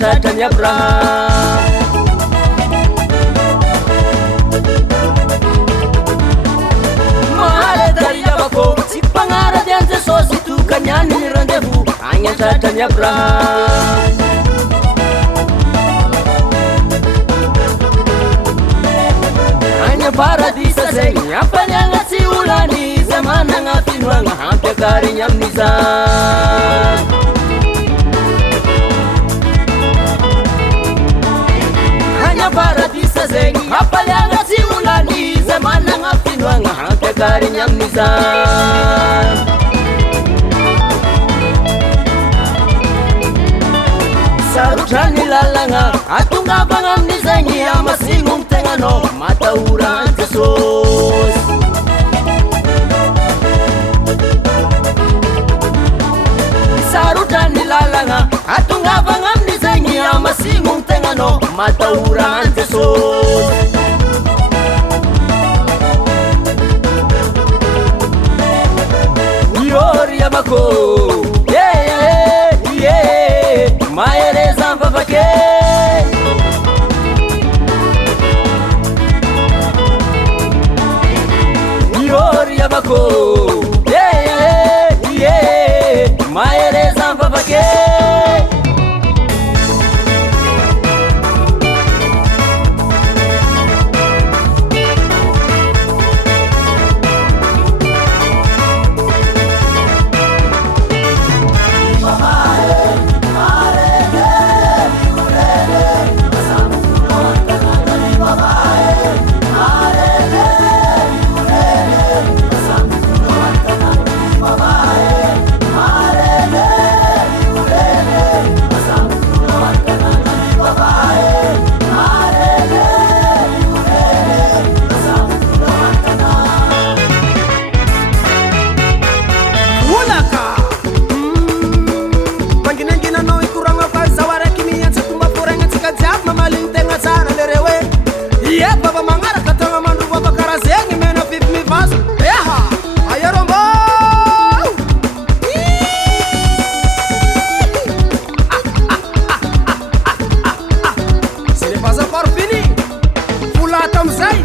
agnatratrany Abraham. Maharetariavako tsy mpagnarady an Jesosy tokany any ny rendez-vous agnatratrany Abraham. Paradisa zegny ampaniagna tsy olany zay managna finoagna hampiakarigny amin'izany. Agna paradisa zegny ampaniagna tsy olany zay managna finoagna hampiakarigny amin'izany. Sarotrany lalagna atongavagna amin'izagny amasigno ny tegnanao matahora an Jesosy. Sarotrany lalagna atongavagna amin'izagny amasigno ny tegnanao matahora an Jesosy. Ioriavako mahereza mivavake ioriavako mahereza mivavake. Fini, pula tam sai.